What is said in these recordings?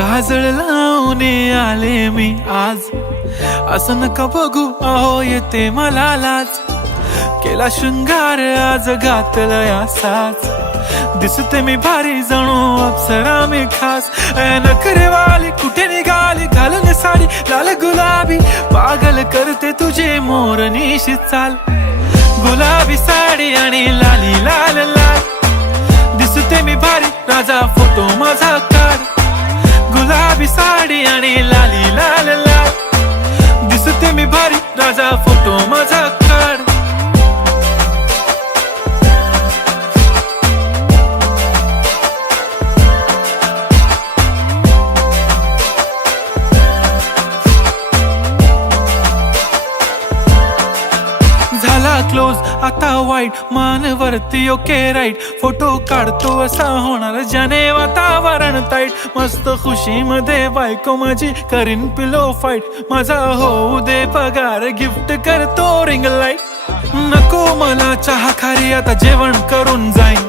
काजळ लावून आले मी आज, असं नका बघू अहो येते मला लाज. केला शृंगार आज घातला असाच, दिसते मी भारी जणू अप्सरा मी खास. नखरेवाली कुठे निघाली घालून साडी लाल गुलाबी, पागल करते तुझे मोरनीशी चाल. गुलाबी साडी आणि लाली लाल लाल, दिसते मी भारी राजा फोटो माझा काढ. गुलाबी साडी आणि लाली लाल लाल, दिसते मी भारी राजा फोटो माझा काढ. झाला क्लोज आता वाईट, मानवरती ओके राईट. फोटो काढतो असा होणार ज्याने वातावरण ताईट. मस्त खुशी मध्ये बायको माझी करीन पिलो फाईट. माझा होऊ दे पगार गिफ्ट करतो रिंग लाईट. नको मला चहा खारी आता जेवण करून जाईन.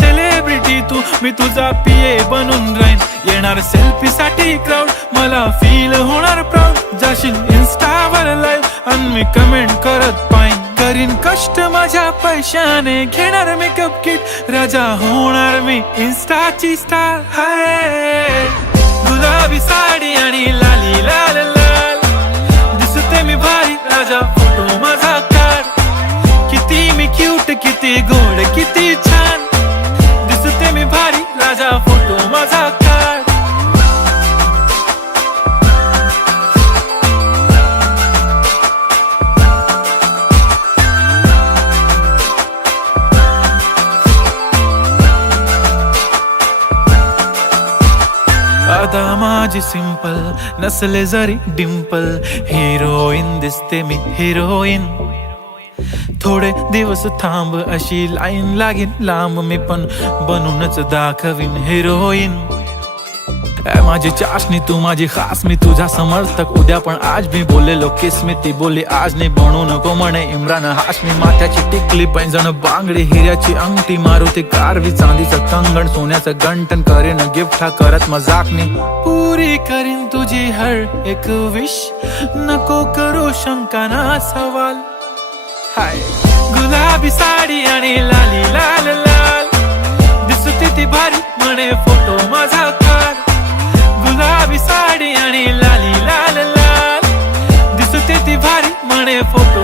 सेलिब्रिटी तू मी तुझा पिये बनून राहीन. येणार सेल्फी साठी क्राऊड मला फील होणार प्राऊड. जाशील इन्स्टावर लाईव्ह आणि मी कमेंट करत पाईन. करीन कष्ट माझ्या पैशाने घेणार मेकअप किट. राजा होणार मी इन्स्टाची स्टार. हाय गुलाबी साडी आणि लाली लाल लाल, दिसते मी भारी राजा फोटो माझा काढ. किती मी क्यूट किती गोड किती छान, दिसते मी भारी राजा फोटो माझा काढ. आता माझी सिंपल नसले जरी डिंपल, हिरोईन दिसते मी हिरोईन. थोडे दिवस थांब अशी लाईन लागेल लांब, मी पण बनूनच दाखवीन हिरोईन. माझी चाशनी तू माझी खास, मी तुझा समर्थक उद्या पण आज. मी बोललेलो किस मी ती बोली आज नाही. बनू नको म्हणे इम्रान हाशमी. माथ्याची टिकली पैंजण बांगडी, हिऱ्याची अंगठी, मारुती कारवी, चांदीचं कंगण, सोन्याचं गंटन. करेन गिफ्ट हा करत मजाकनी. पुरी करीन तुझी हर एक विश, नको करू शंका ना सवाल. हाय गुलाबी साडी आणि लाली लाल लाल, दिसते ती भारी म्हणे फोटो माझा काढ. गुलाबी साडी आणि लाली लाल लाल, दिसते ती भारी म्हणे फोटो